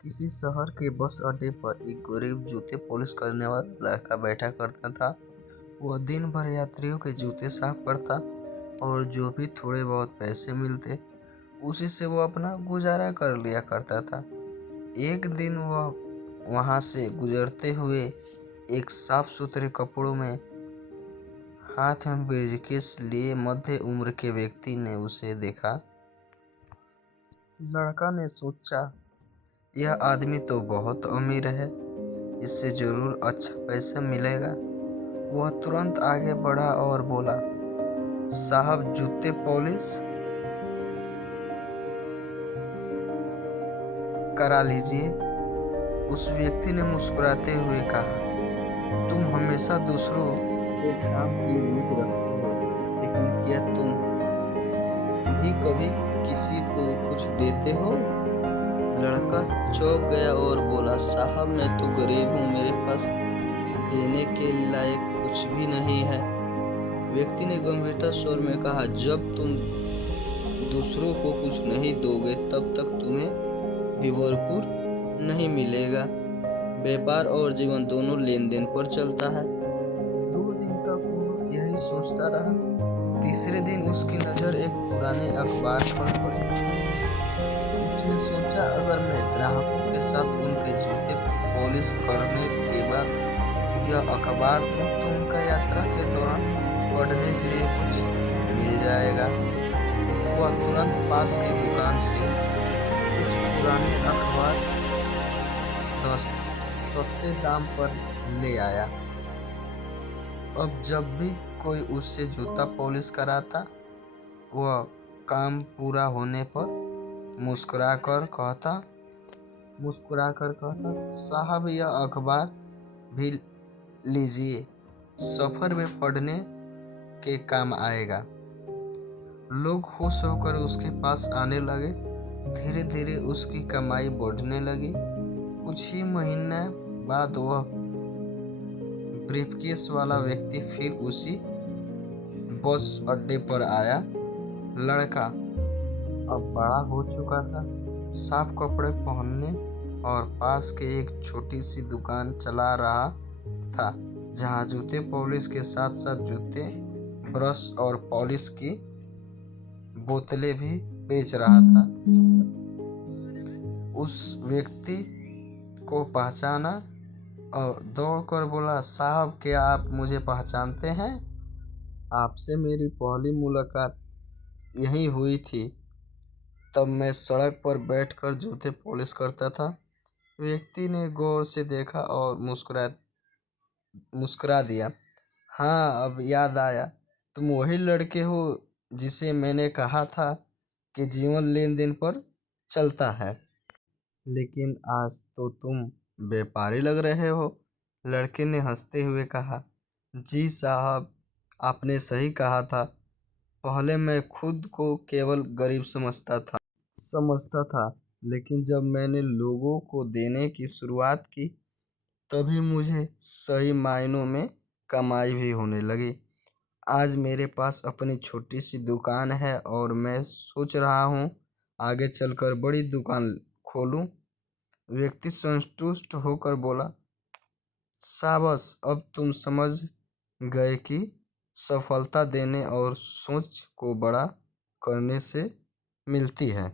किसी शहर के बस अड्डे पर एक गरीब जूते पॉलिश करने वाला लड़का बैठा करता था। वह दिन भर यात्रियों के जूते साफ करता और जो भी थोड़े बहुत पैसे मिलते उसी से वो अपना गुजारा कर लिया करता था। एक दिन वह वहां से गुजरते हुए एक साफ सुथरे कपड़ों में हाथ में ब्रीफकेस लिए मध्य उम्र के व्यक्ति ने उसे देखा। लड़का ने सोचा, यह आदमी तो बहुत अमीर है, इससे जरूर अच्छा पैसा मिलेगा। वह तुरंत आगे बढ़ा और बोला, साहब जूते पॉलिश करा लीजिए। उस व्यक्ति ने मुस्कुराते हुए कहा, तुम हमेशा दूसरों से काम की उम्मीद रखते हो, लेकिन क्या तुम भी कभी किसी को कुछ देते हो? लड़का चौंक गया और बोला, साहब मैं तो गरीब हूँ, मेरे पास देने के लायक कुछ भी नहीं है। व्यक्ति ने गंभीरता स्वर में कहा, जब तुम दूसरों को कुछ नहीं दोगे तब तक तुम्हें भी भरपूर नहीं मिलेगा। व्यापार और जीवन दोनों लेन देन पर चलता है। 2 दिन तक वो यही सोचता रहा। तीसरे दिन उसकी नजर एक पुराने अखबार पर पड़ी। उसने सोचा, अगर मैं ग्राहकों के साथ उनके जूते पॉलिश करने के बाद यह अखबार दूं तो उनका यात्रा के दौरान पढ़ने के लिए कुछ मिल जाएगा। वह तुरंत पास की दुकान से कुछ पुराने अखबार सस्ते दाम पर ले आया। अब जब भी कोई उससे जूता पॉलिश कराता, वह काम पूरा होने पर मुस्कुराकर कहता, साहब यह अखबार भी लीजिए, सफर में पढ़ने के काम आएगा। लोग खुश होकर उसके पास आने लगे। धीरे धीरे उसकी कमाई बढ़ने लगी। कुछ ही महीने बाद वह ब्रीफकेस वाला व्यक्ति फिर उसी बस अड्डे पर आया। लड़का अब बड़ा हो चुका था, साफ कपड़े पहनने और पास के एक छोटी सी दुकान चला रहा था, जहां जूते पॉलिश के साथ साथ जूते, ब्रश और पॉलिश की बोतलें भी बेच रहा था। उस व्यक्ति को पहचाना और दौड़कर बोला, साहब क्या आप मुझे पहचानते हैं? आपसे मेरी पहली मुलाकात यही हुई थी, तब मैं सड़क पर बैठकर जूते पॉलिश करता था। व्यक्ति ने गौर से देखा और मुस्कुरा दिया। हाँ, अब याद आया, तुम वही लड़के हो जिसे मैंने कहा था कि जीवन लेन देन पर चलता है। लेकिन आज तो तुम व्यापारी लग रहे हो। लड़के ने हंसते हुए कहा, जी साहब, आपने सही कहा था। पहले मैं खुद को केवल गरीब समझता था, लेकिन जब मैंने लोगों को देने की शुरुआत की तभी मुझे सही मायनों में कमाई भी होने लगी। आज मेरे पास अपनी छोटी सी दुकान है और मैं सोच रहा हूँ आगे चलकर बड़ी दुकान खोलूं। व्यक्ति संतुष्ट होकर बोला, शाबाश, अब तुम समझ गए कि सफलता देने और सोच को बड़ा करने से मिलती है।